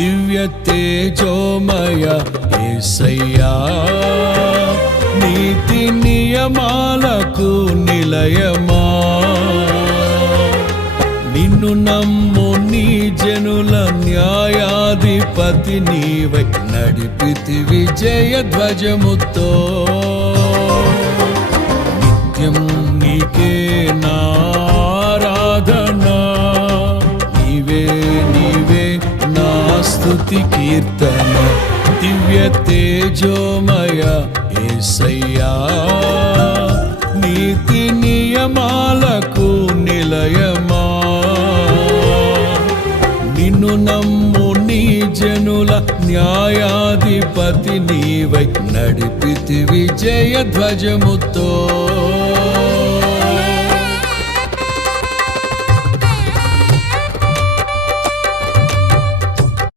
దివ్య తేజోమయ యేసయ్యా, నీతి నియమాలకు నిలయమా, నిన్ను నమ్ము నీ జనుల న్యాయాధిపతి నీవై నడిపితివి జయ ధ్వజముతో. నిత్యం నీకే నారాధనా, నీవే నీవే నా స్తుతి కీర్తన. దివ్య తేజోమయ యేసయ్యా, నీతి నియమాలకు నిలయమా, నిన్ను నమ్ము నీ జనుల న్యాయాధిపతి నీవై నడిపితివి జయ ధ్వజముతో.